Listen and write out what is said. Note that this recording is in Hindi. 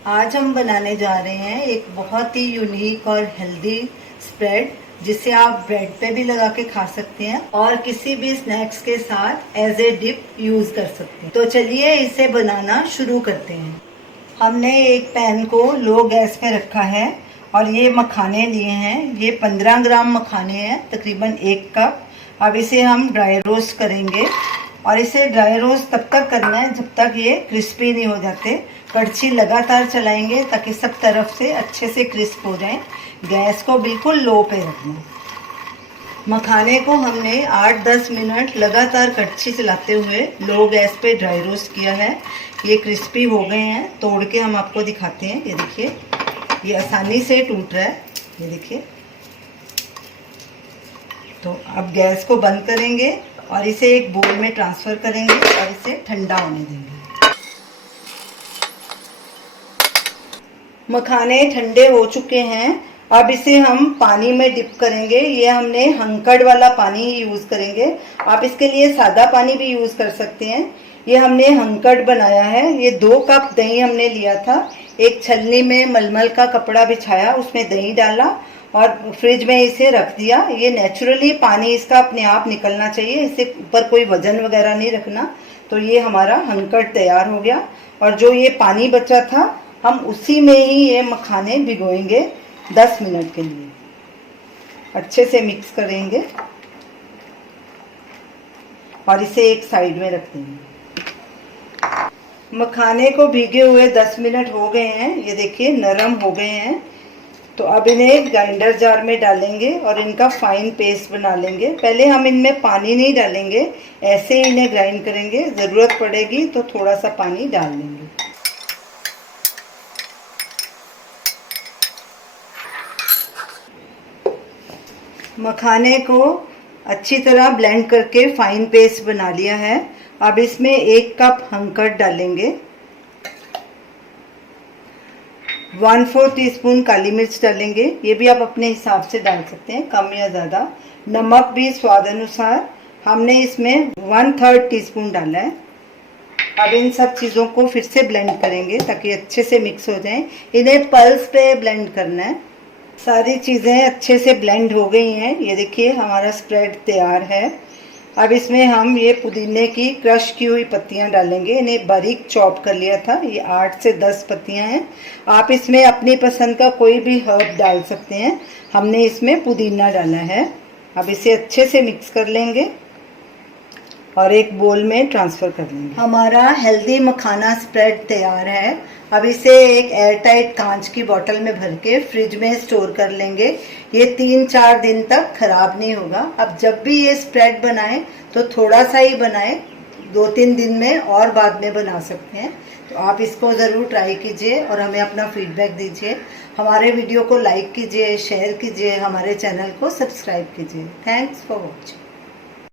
आज हम बनाने जा रहे हैं एक बहुत ही यूनिक और हेल्दी स्प्रेड, जिसे आप ब्रेड पे भी लगा के खा सकते हैं और किसी भी स्नैक्स के साथ एज ए डिप यूज कर सकते हैं। तो चलिए इसे बनाना शुरू करते हैं। हमने एक पैन को लो गैस पे रखा है और ये मखाने लिए हैं। ये 15 ग्राम मखाने हैं, तकरीबन 1 कप। अब इसे हम ड्राई रोस्ट करेंगे और इसे ड्राई रोस्ट तब तक करना है जब तक ये क्रिस्पी नहीं हो जाते। कड़छी लगातार चलाएंगे ताकि सब तरफ से अच्छे से क्रिस्प हो जाए। गैस को बिल्कुल लो पे रखना। मखाने को हमने 8-10 मिनट लगातार कड़छी चलाते हुए लो गैस पे ड्राई रोस्ट किया है। ये क्रिस्पी हो गए हैं। तोड़ के हम आपको दिखाते हैं। ये देखिए, ये आसानी से टूट रहा है। ये देखिए। तो अब गैस को बंद करेंगे और इसे एक बोल में ट्रांसफ़र करेंगे और इसे ठंडा होने देंगे। मखाने ठंडे हो चुके हैं। अब इसे हम पानी में डिप करेंगे। ये हमने हंकड़ वाला पानी यूज़ करेंगे। आप इसके लिए सादा पानी भी यूज़ कर सकते हैं। ये हमने हंकड़ बनाया है। ये 2 कप दही हमने लिया था। एक छलनी में मलमल का कपड़ा बिछाया, उसमें दही डाला और फ्रिज में इसे रख दिया। ये नेचुरली पानी इसका अपने आप निकलना चाहिए, इसे ऊपर कोई वजन वगैरह नहीं रखना। तो ये हमारा हंकड़ तैयार हो गया और जो ये पानी बचा था हम उसी में ही ये मखाने भिगोएंगे 10 मिनट के लिए। अच्छे से मिक्स करेंगे और इसे एक साइड में रख देंगे। मखाने को भीगे हुए 10 मिनट हो गए हैं। ये देखिए नरम हो गए हैं। तो अब इन्हें ग्राइंडर जार में डालेंगे और इनका फाइन पेस्ट बना लेंगे। पहले हम इनमें पानी नहीं डालेंगे, ऐसे ही इन्हें ग्राइंड करेंगे। ज़रूरत पड़ेगी तो थोड़ा सा पानी डाल लेंगे। मखाने को अच्छी तरह ब्लेंड करके फाइन पेस्ट बना लिया है। अब इसमें 1 कप हंकड़ डालेंगे, 1/4 टीस्पून काली मिर्च डालेंगे। ये भी आप अपने हिसाब से डाल सकते हैं, कम या ज़्यादा। नमक भी स्वाद अनुसार। हमने इसमें 1/3 टीस्पून डाला है। अब इन सब चीज़ों को फिर से ब्लेंड करेंगे ताकि अच्छे से मिक्स हो जाएं। इन्हें पल्स पे ब्लेंड करना है। सारी चीज़ें अच्छे से ब्लेंड हो गई हैं। ये देखिए हमारा स्प्रेड तैयार है। अब इसमें हम ये पुदीने की क्रश की हुई पत्तियां डालेंगे। इन्हें बारीक चॉप कर लिया था। ये 8 से 10 पत्तियां हैं। आप इसमें अपनी पसंद का कोई भी हर्ब डाल सकते हैं। हमने इसमें पुदीना डाला है। अब इसे अच्छे से मिक्स कर लेंगे और एक बोल में ट्रांसफ़र कर लेंगे। हमारा हेल्दी मखाना स्प्रेड तैयार है। अब इसे एक एयरटाइट कांच की बोतल में भर के फ्रिज में स्टोर कर लेंगे। ये 3-4 दिन तक खराब नहीं होगा। अब जब भी ये स्प्रेड बनाएं तो थोड़ा सा ही बनाएं, 2-3 दिन में और बाद में बना सकते हैं। तो आप इसको ज़रूर ट्राई कीजिए और हमें अपना फीडबैक दीजिए। हमारे वीडियो को लाइक कीजिए, शेयर कीजिए, हमारे चैनल को सब्सक्राइब कीजिए। Thanks for watching.